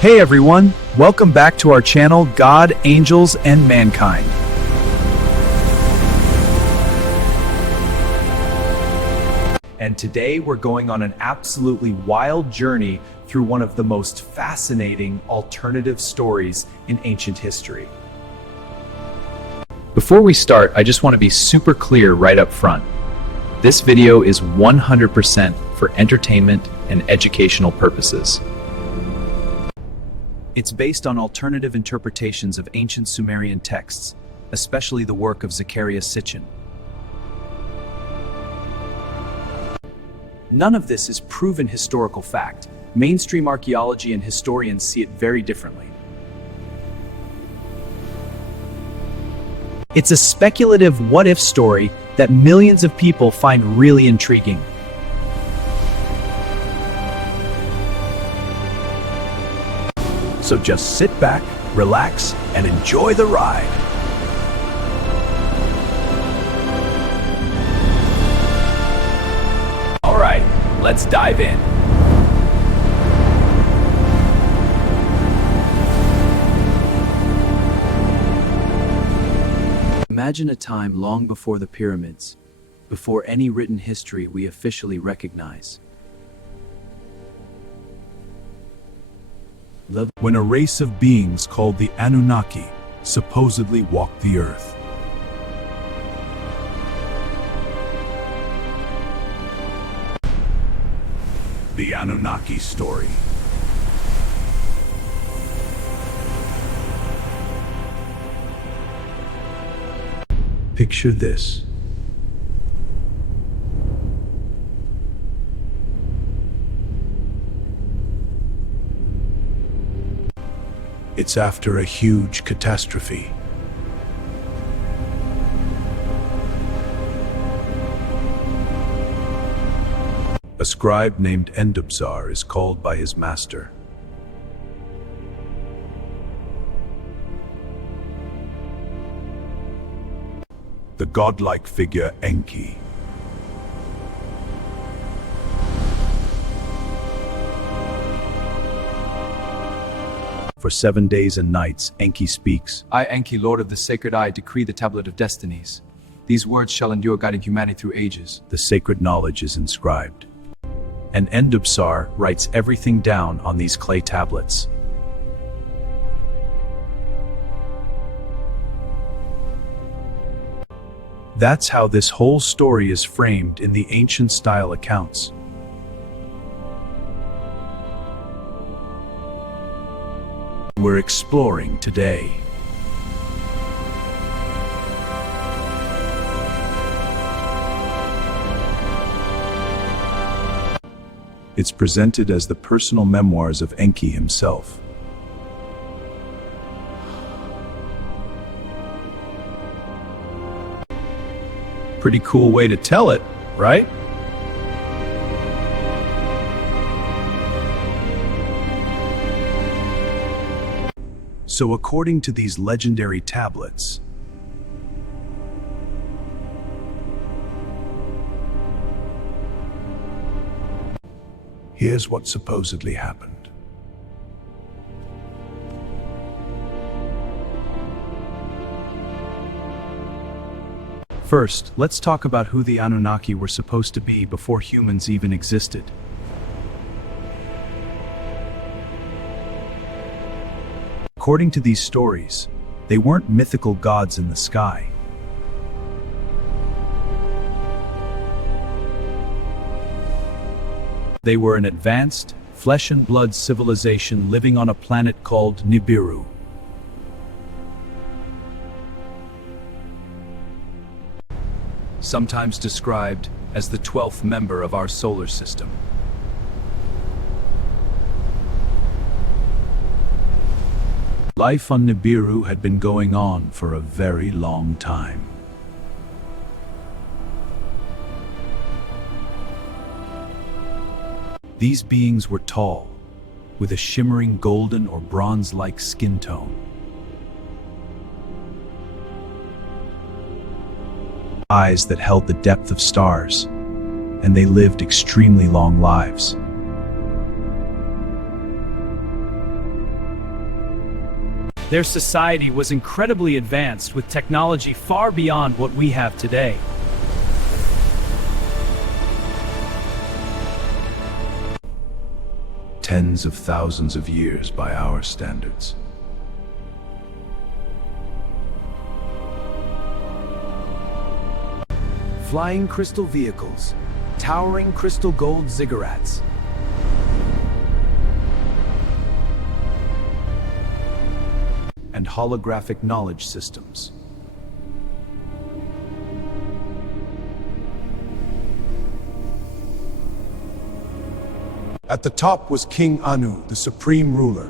Hey everyone, welcome back to our channel, God, Angels, and Mankind. And today we're going on an absolutely wild journey through one of the most fascinating alternative stories in ancient history. Before we start, I just want to be super clear right up front. This video is 100% for entertainment and educational purposes. It's based on alternative interpretations of ancient Sumerian texts, especially the work of Zechariah Sitchin. None of this is proven historical fact. Mainstream archaeology and historians see it very differently. It's a speculative what-if story that millions of people find really intriguing. So just sit back, relax, and enjoy the ride. All right, let's dive in. Imagine a time long before the pyramids, before any written history we officially recognize. When a race of beings called the Anunnaki supposedly walked the earth. The Anunnaki story. Picture this. It's after a huge catastrophe. A scribe named Endubzar is called by his master. The godlike figure Enki. For 7 days and nights, Enki speaks. I, Enki, Lord of the Sacred Eye, decree the Tablet of Destinies. These words shall endure, guiding humanity through ages. The sacred knowledge is inscribed. And Endubzar writes everything down on these clay tablets. That's how this whole story is framed in the ancient style accounts. We're exploring today. It's presented as the personal memoirs of Enki himself. Pretty cool way to tell it, right? So according to these legendary tablets, here's what supposedly happened. First, let's talk about who the Anunnaki were supposed to be before humans even existed. According to these stories, they weren't mythical gods in the sky. They were an advanced, flesh and blood civilization living on a planet called Nibiru. Sometimes described as the 12th member of our solar system. Life on Nibiru had been going on for a very long time. These beings were tall, with a shimmering golden or bronze-like skin tone. Eyes that held the depth of stars, and they lived extremely long lives. Their society was incredibly advanced with technology far beyond what we have today. Tens of thousands of years by our standards. Flying crystal vehicles, towering crystal gold ziggurats. And holographic knowledge systems. At the top was King Anu, the supreme ruler.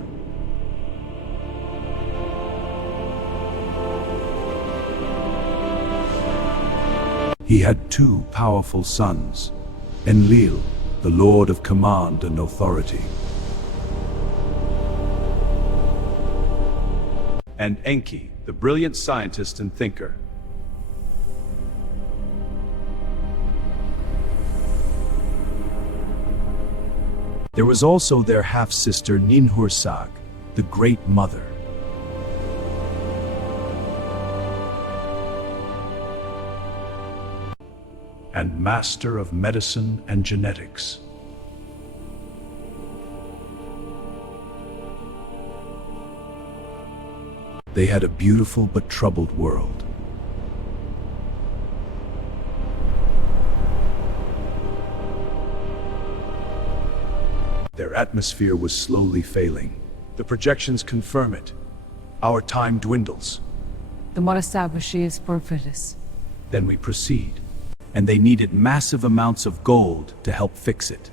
He had two powerful sons, Enlil, the lord of command and authority, And Enki, the brilliant scientist and thinker. There was also their half-sister Ninhursag, the Great Mother. And master of medicine and genetics. They had a beautiful but troubled world. Their atmosphere was slowly failing. The projections confirm it. Our time dwindles. The more established is Porphyris. Then we proceed. And they needed massive amounts of gold to help fix it.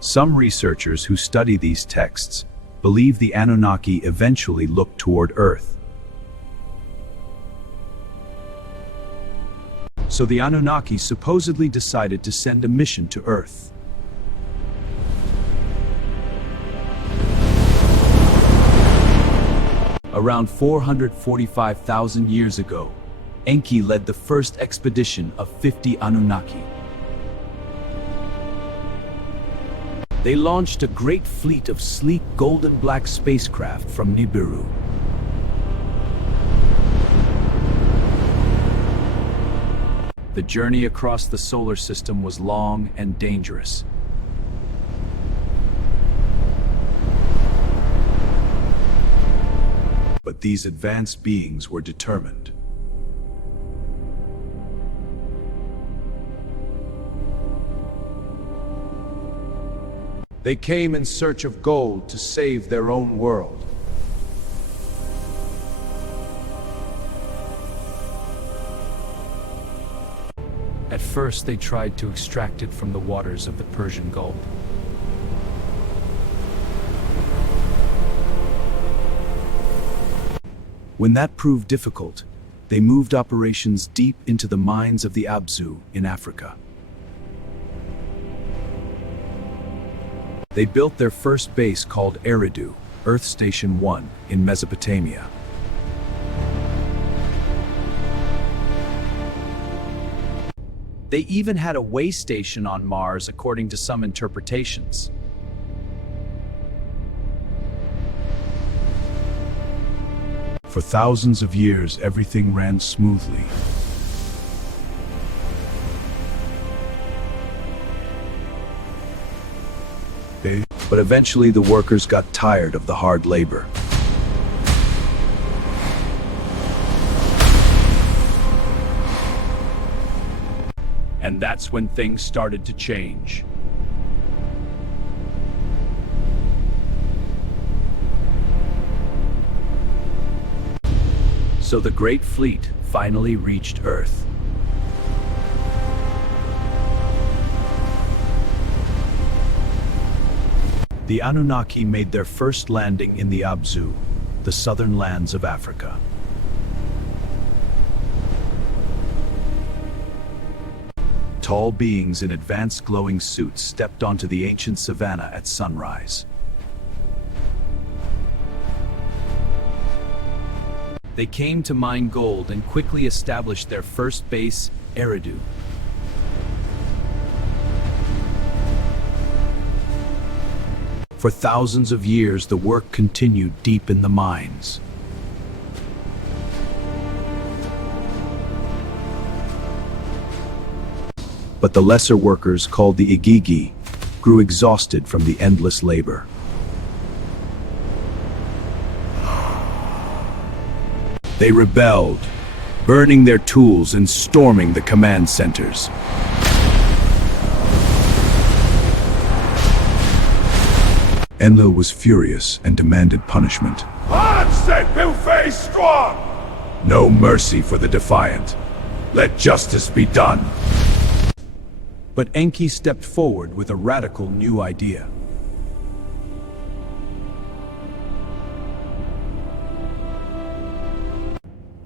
Some researchers who study these texts believe the Anunnaki eventually looked toward Earth. So the Anunnaki supposedly decided to send a mission to Earth. Around 445,000 years ago, Enki led the first expedition of 50 Anunnaki. They launched a great fleet of sleek golden-black spacecraft from Nibiru. The journey across the solar system was long and dangerous. But these advanced beings were determined. They came in search of gold to save their own world. At first, they tried to extract it from the waters of the Persian Gulf. When that proved difficult, they moved operations deep into the mines of the Abzu in Africa. They built their first base called Eridu, Earth Station 1, in Mesopotamia. They even had a way station on Mars, according to some interpretations. For thousands of years, everything ran smoothly. But eventually the workers got tired of the hard labor. And that's when things started to change. So the Great Fleet finally reached Earth. The Anunnaki made their first landing in the Abzu, the southern lands of Africa. Tall beings in advanced glowing suits stepped onto the ancient savanna at sunrise. They came to mine gold and quickly established their first base, Eridu. For thousands of years, the work continued deep in the mines. But the lesser workers, called the Igigi, grew exhausted from the endless labor. They rebelled, burning their tools and storming the command centers. Enlil was furious and demanded punishment. No mercy for the defiant. Let justice be done. But Enki stepped forward with a radical new idea.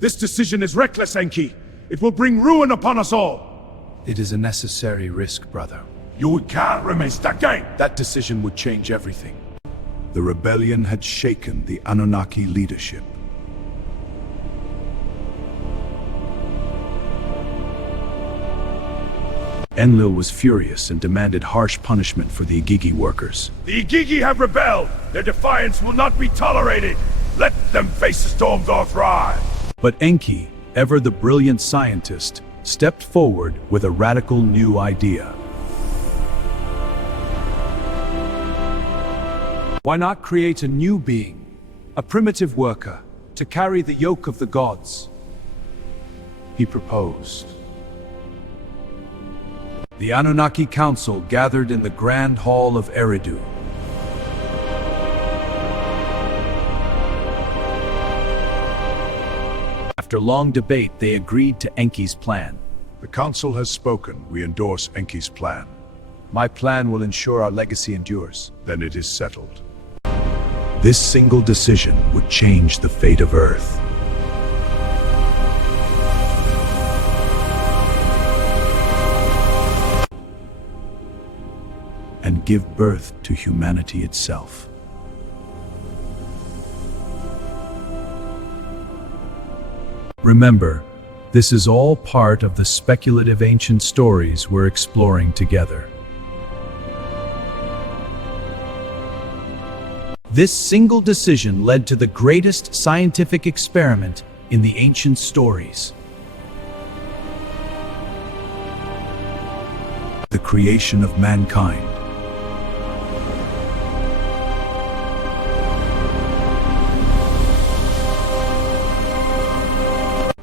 This decision is reckless, Enki. It will bring ruin upon us all. It is a necessary risk, brother. You can't remain again. That decision would change everything. The rebellion had shaken the Anunnaki leadership. Enlil was furious and demanded harsh punishment for the Igigi workers. The Igigi have rebelled. Their defiance will not be tolerated. Let them face the storms or thrive. But Enki, ever the brilliant scientist, stepped forward with a radical new idea. Why not create a new being, a primitive worker, to carry the yoke of the gods? He proposed. The Anunnaki Council gathered in the Grand Hall of Eridu. After long debate, they agreed to Enki's plan. The council has spoken. We endorse Enki's plan. My plan will ensure our legacy endures. Then it is settled. This single decision would change the fate of Earth. And give birth to humanity itself. Remember, this is all part of the speculative ancient stories we're exploring together. This single decision led to the greatest scientific experiment in the ancient stories. The creation of mankind.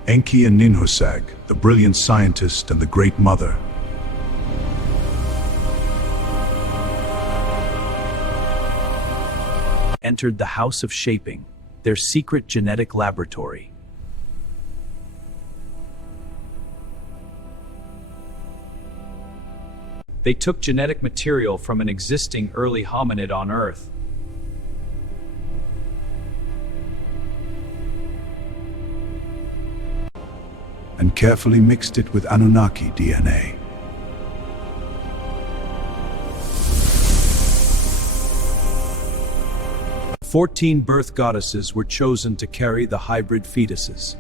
Enki and Ninhursag, the brilliant scientist and the great mother. Entered the House of Shaping, their secret genetic laboratory. They took genetic material from an existing early hominid on Earth. And carefully mixed it with Anunnaki DNA. The 14 birth goddesses were chosen to carry the hybrid fetuses.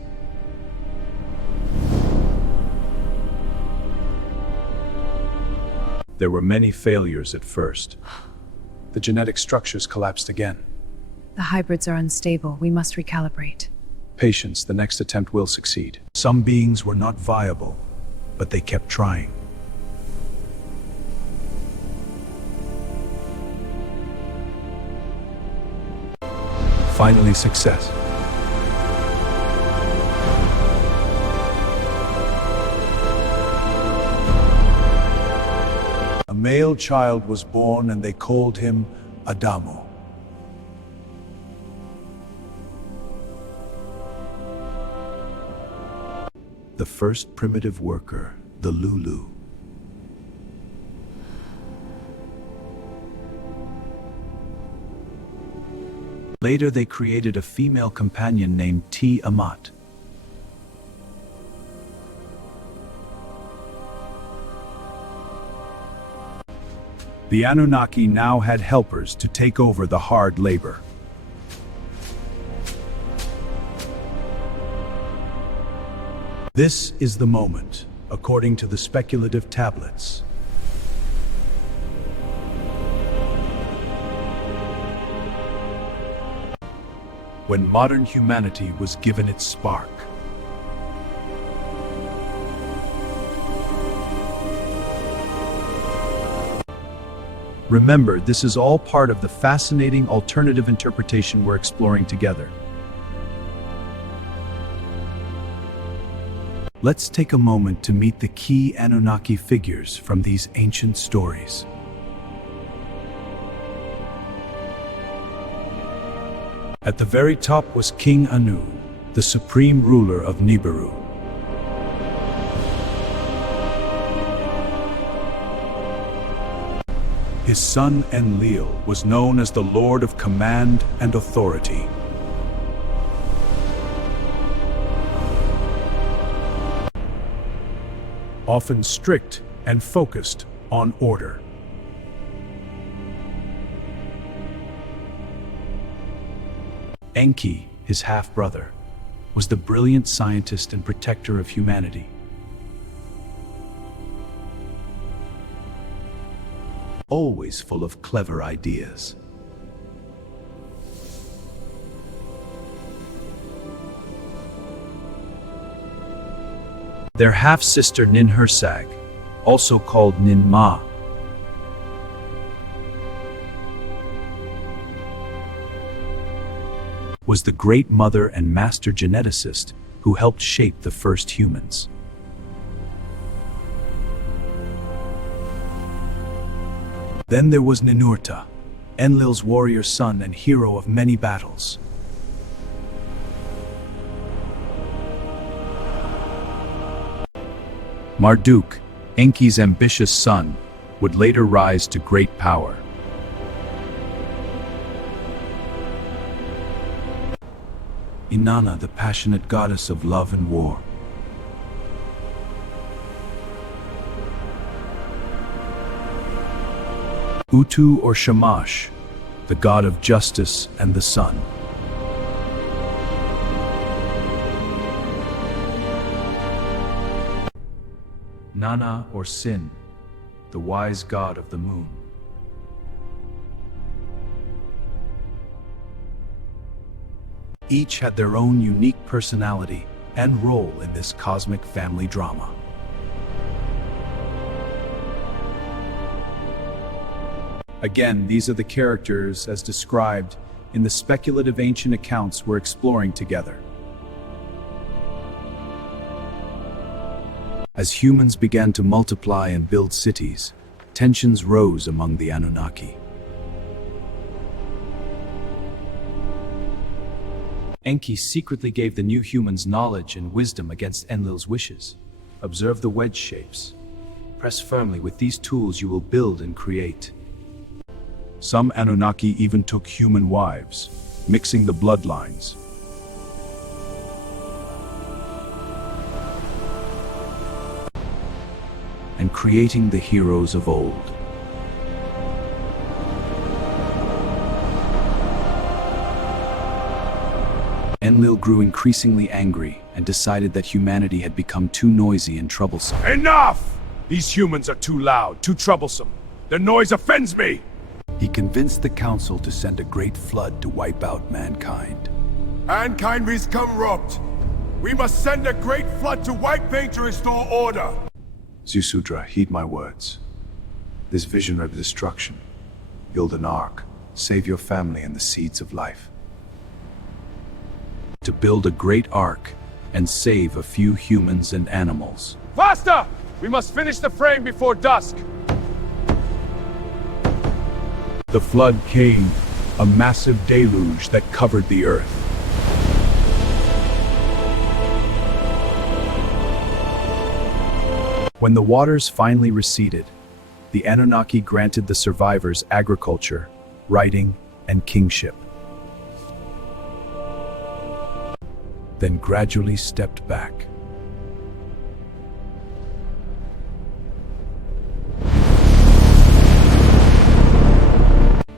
There were many failures at first. The genetic structures collapsed again. The hybrids are unstable. We must recalibrate. Patience, the next attempt will succeed. Some beings were not viable, but they kept trying. Finally, success. A male child was born and they called him Adamo. The first primitive worker, the Lulu. Later, they created a female companion named Tiamat. The Anunnaki now had helpers to take over the hard labor. This is the moment, according to the speculative tablets. when modern humanity was given its spark. Remember, this is all part of the fascinating alternative interpretation we're exploring together. Let's take a moment to meet the key Anunnaki figures from these ancient stories. At the very top was King Anu, the supreme ruler of Nibiru. His son Enlil was known as the Lord of Command and Authority. Often strict and focused on order. Enki, his half-brother, was the brilliant scientist and protector of humanity. Always full of clever ideas. Their half-sister Ninhursag, also called Ninma, was the great mother and master geneticist who helped shape the first humans. Then there was Ninurta, Enlil's warrior son and hero of many battles. Marduk, Enki's ambitious son, would later rise to great power. Inanna, the passionate goddess of love and war. Utu or Shamash, the god of justice and the sun. Nana or Sin, the wise god of the moon. Each had their own unique personality and role in this cosmic family drama. Again, these are the characters as described in the speculative ancient accounts we're exploring together. As humans began to multiply and build cities, tensions rose among the Anunnaki. Enki secretly gave the new humans knowledge and wisdom against Enlil's wishes. Observe the wedge shapes. Press firmly with these tools you will build and create. Some Anunnaki even took human wives, mixing the bloodlines. And creating the heroes of old. Enlil grew increasingly angry and decided that humanity had become too noisy and troublesome. Enough! These humans are too loud, too troublesome. Their noise offends me! He convinced the council to send a great flood to wipe out mankind. Mankind is corrupt. We must send a great flood to wipe things to restore order. Zusudra, heed my words. This vision of destruction, build an ark, save your family and the seeds of life. To build a great ark and save a few humans and animals. Faster! We must finish the frame before dusk. The flood came, a massive deluge that covered the earth. When the waters finally receded, the Anunnaki granted the survivors agriculture, writing, and kingship. Then gradually stepped back.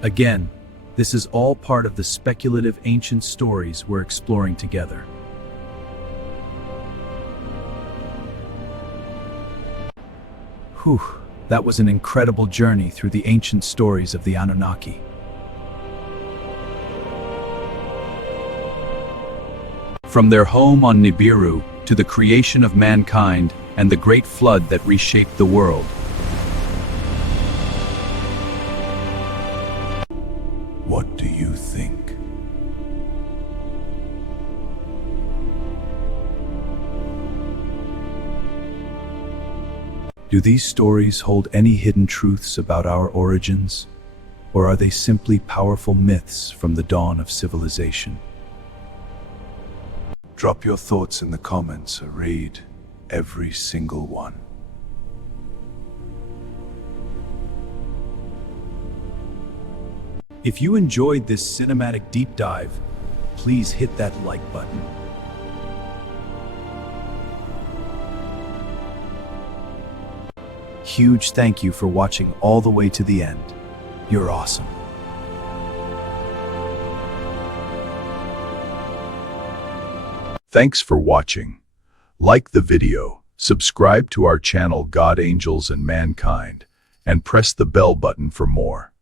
Again, this is all part of the speculative ancient stories we're exploring together. Whew, that was an incredible journey through the ancient stories of the Anunnaki. From their home on Nibiru to the creation of mankind and the great flood that reshaped the world. What do you think? Do these stories hold any hidden truths about our origins? Or are they simply powerful myths from the dawn of civilization? Drop your thoughts in the comments or read every single one. If you enjoyed this cinematic deep dive, please hit that like button. Huge thank you for watching all the way to the end. You're awesome. Thanks for watching. Like the video, subscribe to our channel God, Angels, and Mankind, and press the bell button for more.